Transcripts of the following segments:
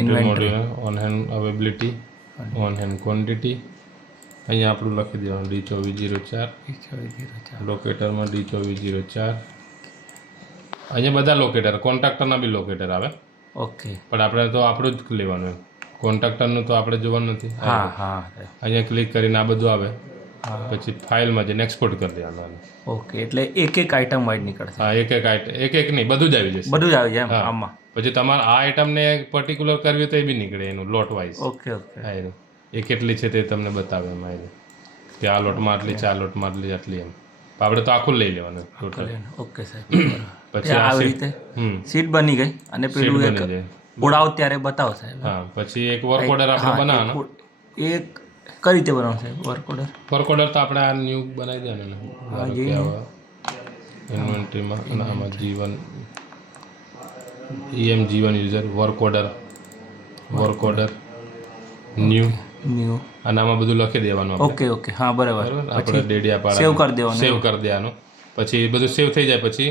Inventory on hand availability, on hand quantity. અહીંયા આપણું લખી દેવાનું D2404. લોકેટરમાં D2404. અહીંયા બધા લોકેટર, કોન્ટ્રાક્ટરના બી લોકેટર આવે. ઓકે. પણ આપણે તો આપણું જ લેવાનું, કોન્ટ્રાક્ટરનું તો આપણે જોવાનું નથી. હા હા. અહીંયા ક્લિક કરીને આ બધું આવે, પછી ફાઇલમાં જઈને એક્સપોર્ટ કરી દેવાનું. ઓકે, એટલે એક એક આઈટમ વાઇઝ નીકળશે. હા, એક એક નહીં, બધું જ આવી જશે. બધું જ આવી જાય આમાં. પછી તમારે આ આઈટમને પર્ટિક્યુલર કરવી તો એ બી નીકળે એનું લોટ વાઇઝ. Okay okay. હા, એનું એ કેટલી છે તે તમને બતાવે એમાં એને કે આ લોટમાં આટલી છે, આ લોટમાં આટલી આટલી એમ. આપણે તો આખું લઈ લેવાનું ટોટલ. ઓકે સાહેબ. પછી આવી રીતે સીટ બની ગઈ અને પેલું એક ઉડાવ ત્યારે બતાવો સાહેબ. હા, પછી એક વર્ક ઓર્ડર આપણે બનાવવાનો. એક કઈ રીતે બનાવો સાહેબ વર્ક ઓર્ડર? વર્ક ઓર્ડર તો આપણે આ ન્યૂ બનાવી દેવાનું. ઇન્વેન્ટરીમાં અને આમાં G1 EM G1 user work order new અને આમાં બધું લખી દેવાનું. Okay okay. હા બરાબર. આપણે ડેડિયાપાડા સેવ કરી દેવાનું. સેવ કરી દેવાનું. પછી બધું સેવ થઈ જાય પછી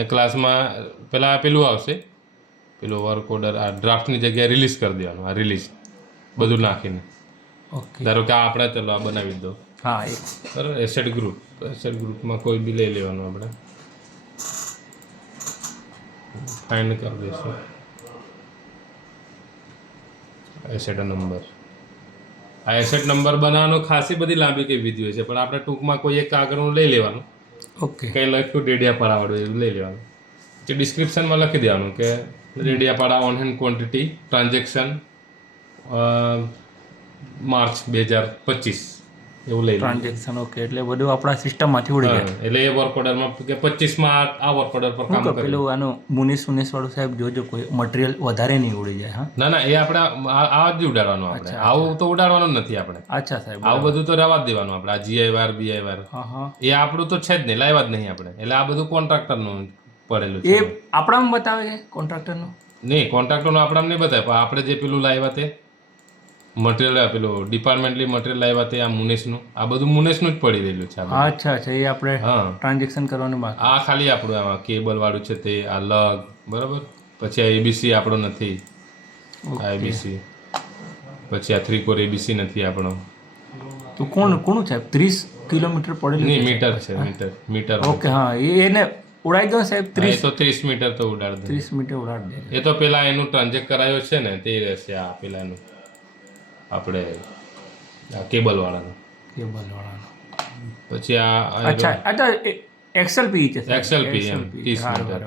એ ક્લાસમાં પેલું આવશે, પેલું વર્ક ઓર્ડર આ ડ્રાફ્ટની જગ્યાએ રિલીઝ કરી દેવાનું. આ રિલીઝ બધું નાખીને. ઓકે. ધારો કે આ આપણે ચલો આ બનાવી દો. હા, બરાબર. એસેટ ગ્રુપમાં કોઈ બી લઈ લેવાનું. આપણે ફાઇન્ડ કરી દઈશું એસેટ નંબર. આ એસેટ નંબર બનાવવાનો ખાસી બધી લાંબી કઈ વિધિ હોય છે, પણ આપણે ટૂંકમાં કોઈ એક કાગળનું લઈ લેવાનું. ઓકે. કંઈ લખ્યું ડેડિયાપાડાવાળું એવું લઈ લેવાનું. પછી ડિસ્ક્રિપ્શનમાં લખી દેવાનું કે Dediapada on hand quantity transaction March 2025 એવું લઈ ટ્રાન્ઝેક્શન. ઓકે, એટલે બધું આપણા સિસ્ટમમાંથી ઉડી જાય. એટલે એ વર્ક ઓર્ડરમાં કે 25માં આ વર્ક ઓર્ડર પર કામ કરે. પેલું આનું મુનિસ વાળું સાહેબ જોજો કોઈ મટીરિયલ વધારે નહીં ઉડી જાય. હા ના, એ આપણે આ જ ઉડાડવાનું. આપણે આવું તો ઉડાડવાનું નથી આપણે. અચ્છા સાહેબ. આવું બધું તો રહેવા જ દેવાનું. આપણે આ GIR BIR એ આપણું તો છે જ નહીં, લાવ્યા જ નહીં આપણે. એટલે આ બધું કોન્ટ્રાક્ટરનું પડેલું છે. એ આપણામાં બતાવે છે કોન્ટ્રાક્ટરનું? નહીં, કોન્ટ્રાક્ટરનું આપણામાં નહીં બતાવે, પણ આપણે જે પેલું લાવ્યા તે મટીરિયલ પેલું ડિપાર્ટમેન્ટલી મટીરિયલ લાવ્યા તે આ મુનેશનું, આ બધું મુનેશનું જ પડી રહેલું છે. અચ્છા અચ્છા. એ આપણે ટ્રાન્ઝેક્શન કરવાનું બાકી. આ ખાલી આપણું આમાં કેબલ વાળું છે તે આ લગ બરાબર. પછી આ ABC આપણો નથી, આ ABC. પછી આ 3 કોર ABC નથી આપણો. તો કોનું સાહેબ 30 કિલોમીટર પડેલું? નહીં, મીટર છે. મીટર. ઓકે. હા, એને ઉડાડી દો સાહેબ. 30 તો 30 મીટર તો ઉડાડ દે. 30 મીટર ઉડાડી દે. એ તો પેલા એનું ટ્રાન્ઝેક્ટ કરાયો છે ને તે રહેશે. આ પેલાનું આપણે આ કેબલ વાળાનું. પછી આ અચ્છા, આ તો XLP છે. XLP એમ 30 મીટર.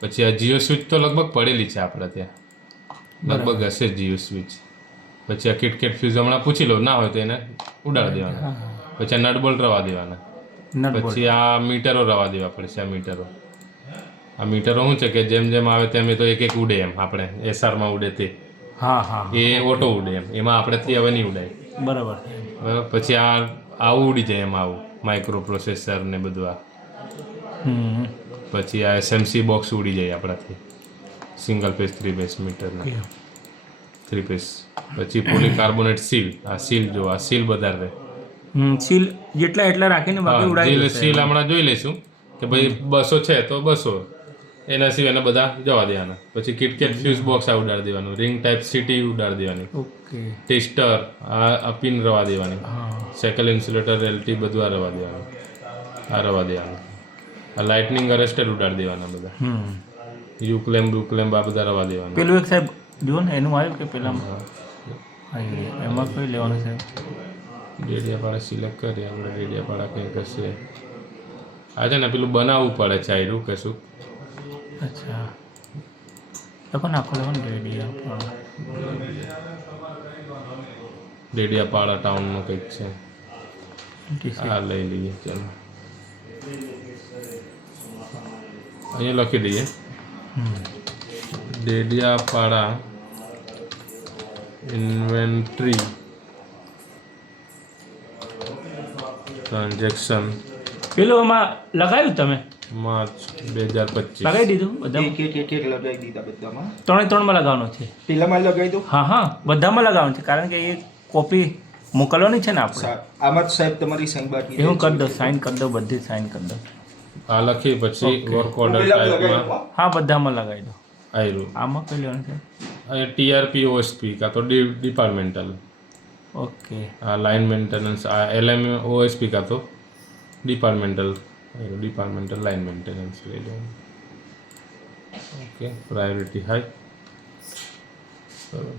પછી આ જીઓ સ્વિચ તો લગભગ પડેલી છે આપણે ત્યાં, લગભગ હશે જીઓ સ્વિચ. પછી આ કિટકેટ ફ્યુઝ હમણાં પૂછી લો, ના હોય તો એને ઉડાડી દેવાના. પછી આ નટ બોલ્ટ રવા દેવાના. પછી આ મીટરો રવા દેવા પડશે. આ મીટરો શું છે કે જેમ જેમ આવે તેમ એ તો એક એક ઉડે એમ. આપણે SRમાં ઉડે તે એ ઓટો ઉડે એમ. એમાં આપણેથી હવે નહીં ઉડાય. બરાબર. પછી આવું ઉડી જાય એમ. આવું માઇક્રો પ્રોસેસર ને બધું આ. પછી આ SMC બોક્સ ઉડી જાય આપણાથી. Single phase 3 phase meter 3 phase. પછી પોલીકાર્બોનેટ સીલ. આ સીલ જો, આ સીલ વધારે રહે. સીલ જેટલા રાખીને બાકી ઉડાડી. સીલ હમણાં જોઈ લઈશું કે ભાઈ 200 છે તો 200, એના સિવાયના બધા જવા દેવાના. પછી કિટકેટ ફ્યુઝ બોક્સ આ ઉડાડી દેવાનું. રિંગ ટાઈપ સિટી ઉડાડી દેવાની. ઓકે. ટેસ્ટર આ પિન રવા દેવાની. સાયકલ ઇન્સ્યુલેટર LT બધું આ રવા દેવાનું. આ રવા દેવાનું. આ લાઇટનિંગ અરેસ્ટર ઉડાડી દેવાના બધા. યુ ક્લેમ્પ આ બધા રવા દેવાના. પેલું એક સાહેબ જો ને એનું આવ્યું કે પેલામાં એમાં કઈ લેવાનું સાહેબ? ડેડિયાપાડા સિલેક્ટ કરીએ આપણે. ડેડિયાપાડા કંઈક હશે. આ છે ને પેલું બનાવવું પડે છે આયરું કશું. અચ્છા, લખો નાખો લેવાનું ડેડિયાપાડા ટાઉનનું કંઈક છે. આ લઈ લઈએ ચાલો. અહીંયા લખી દઈએ ડેડિયાપાડા ઇન્વેન્ટરી ટ્રાન્ઝેક્શન. પેલું એમાં લગાવ્યું તમે માર્ચ 2025 લગાવી દીધું બધા? લગાવી દીધા બધામાં. 3માં લગાવવાનું છે. પેલામાં લગાવી દો. હા, બધામાં લગાવવાનું છે, કારણ કે એ કોપી મોકલવાની છે ને આપણે. આમાં સાહેબ તમારી સાઈન બાકી. એવું કરી દો, સાઇન કરી દો, બધી સાઇન કરી દો. આ લખી પછી વર્ક ઓર્ડર પેલા લગાવી ટાઈપમાં દો. હા બધામાં લગાવી દો. આવ્યું આમાં કઈ લેવાનું છે? ટીઆરપી ઓએસપી કાં તો ડિપાર્ટમેન્ટલ, ઓકે આ લાઇન મેન્ટેનન્સ, આ એલએમ ઓએસપી કાં તો ડિપાર્ટમેન્ટલ લાઇન મેન્ટેનન્સ લઈ લેવાનું. ઓકે પ્રાયોરિટી હાઈ, બરાબર.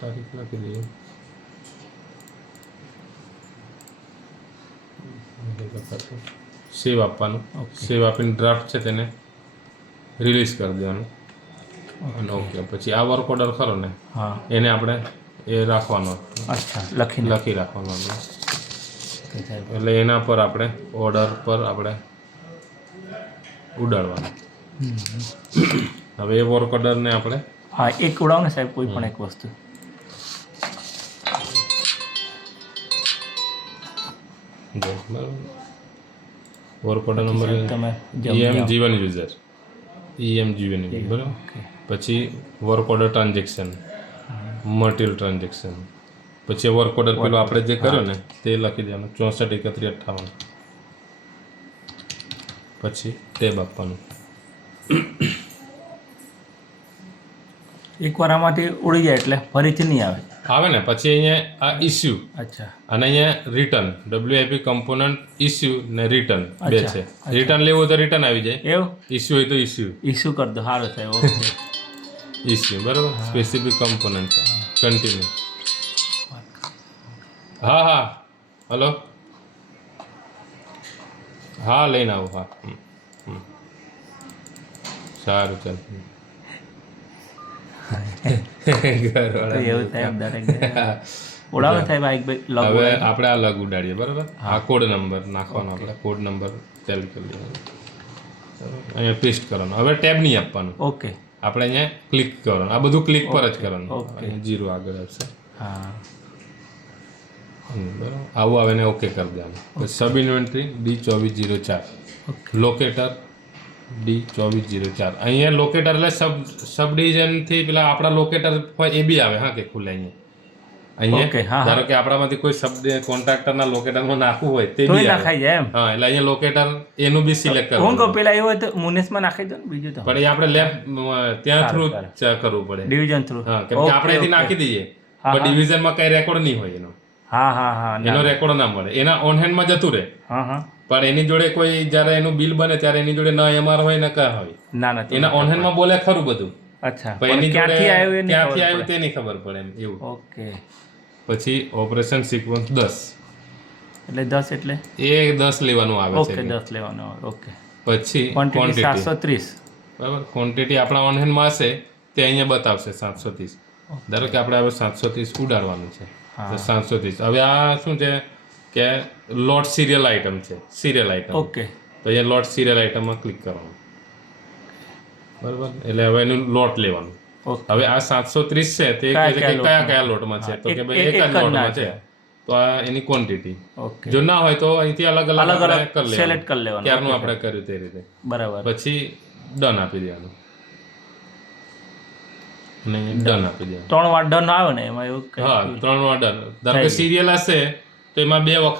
તારીખ લખી દઈએ. સેવ આપવાનું. સેવ આપીને ડ્રાફ્ટ છે તેને રિલીઝ કરી દેવાનું. અને ઓકે પછી આ વર્ક ઓર્ડર ખરો ને હા એને આપણે એ રાખવાનો, અચ્છા લખીને લખી રાખવાનો આપણે. ઓકે સાહેબ. એટલે એના પર આપણે ઓર્ડર પર આપણે ઉડાડવાનું. હવે એ વર્ક ઓર્ડરને આપણે હા એક ઉડાવો ને સાહેબ, કોઈ પણ એક વસ્તુ. વર્ક ઓર્ડર નંબર તમે EM જીવન યુઝર, EM જીવન યુઝર, બરાબર. ઓકે પછી work order transaction, material transaction, પછી વર્ક ઓર્ડર પેલો આપણે જે કર્યો ને તે લખી દેવાનું 64 31 58. પછી ટેબ આપવાનું. એકવાર આમાંથી ઉડી જાય એટલે ફરીથી નહીં આવે. આવે ને પછી અહીંયા આ ઇસ્યુ અચ્છા અને અહીંયા રિટર્ન, WIP કમ્પોનન્ટ ઇસ્યુ ને રિટર્ન બે અચ્છા, છે. રિટર્ન લેવું હોય તો રિટર્ન આવી જાય, એવું ઇસ્યુ હોય તો ઇસ્યુ, ઇસ્યુ કરી દો. સારું સાહેબ. ઓકે ઇસ્યુ બરાબર. Specific component continue. હા હા હલો હા લઈને આવું. હા સારું ચાલ. તો એવું સાહેબ દરેક ઉડાવો સાહેબ. આ એક બે લગ હવે આપણે આ લગ ઉડાડીએ, બરાબર. આ કોડ નંબર નાખવાનો, આપણે કોડ નંબર ટેલ કરી દેવાનો, અહીંયા પેસ્ટ કરવાનો. હવે ટેબ નહીં આપવાનું, ઓકે આપણે અહીંયા ક્લિક કરવાનું. આ બધું ક્લિક પર જ કરવાનું. ઓકે. અહીંયા 0 આગળ આવશે. હા બરાબર. આવું આવે ને ઓકે કરી દેવાનું. પછી સબ ઇન્વેન્ટરી D2404, લોકેટર D2404. અહીંયા લોકેટર એટલે સબ ડિવિઝનથી પેલા આપણા લોકેટર હોય એ બી આવે. હા કે ખુલ્લે ઓકે, અહીંયા હા, ધારો કે આપણામાંથી કોઈ સબ કોન્ટ્રાક્ટરના લોકેટરમાં નાખવું હોય તે તોય બી આવે. નાખાઈ જાય એમ. હા એટલે અહીંયા લોકેટર એનું બી સિલેક્ટ હું કરવાનું. કહું પેલા એવું હોય તો મુનેશમાં નાખી દો ને. બીજું તો પણ એ આપણે લેબ ત્યાં થ્રુ સારું. કરવું પડે. Division through. હા કેમ કે આપણે અહીંથી નાખી દઈએ પણ ડિવિઝનમાં કઈ રેકોર્ડ નહીં હોય એનો. હા હા હા એનો રેકોર્ડ ના મળે. એના ઓન હેન્ડમાં જતું રહે. હા હા પણ એની જોડે કોઈ જ્યારે એનું બિલ બને ત્યારે એની જોડે ન MR હોય ને કા હોય. ના ના એના ઓન હેન્ડમાં બોલે ખરું બધું, અચ્છા પણ એની જોડે ક્યાંથી આવ્યું એની ક્યાંથી ખબર આવ્યું તેની ખબર પડે એમ એવું. પડે. ઓકે પછી ઓપરેશન સિક્વન્સ 10, એટલે 10 એટલે એ 10 લેવાનું આવે ઓકે છે. 10 લેવાનો આવે. ઓકે પછી ક્વોન્ટિટી ક્વોન્ટિટી, 730. બરાબર. ક્વોન્ટિટી આપણા ઓન હેન્ડમાં હશે તે અહીંયા બતાવશે 730. ધારો કે આપણે હવે 730 ઉડાડવાનું છે તો 730. હવે આ શું છે કે લોટ સિરિયલ આઇટમ છે, સિરિયલ આઇટમ. ઓકે તો અહીંયા લોટ સિરિયલ આઇટમમાં ક્લિક કરવાનું, બરાબર. એટલે હવે એનું લોટ લેવાનું. ઓકે હવે આ 730 છે તે કહે છે કે કયા કયા લોટમાં છે, તો કે ભાઈ એક જ લોટમાં છે તો આ એની ક્વોન્ટિટી. ઓકે જો ના હોય તો અહીંથી અલગ અલગ અલગ આપણે અલગ કરી લેવાનું. સિલેક્ટ કરી લેવાનું. ક્યારનું આપણે કર્યું તે રીતે. બરાબર. પછી ડન આપી દેવાનું અને ડન આપી દેવાનું. 3 વાર ડન આવે ને એમાં એવું કંઈ? હા 3 વાર ડન. ધારો કે સિરિયલ હશે તો એમાં 2 વખત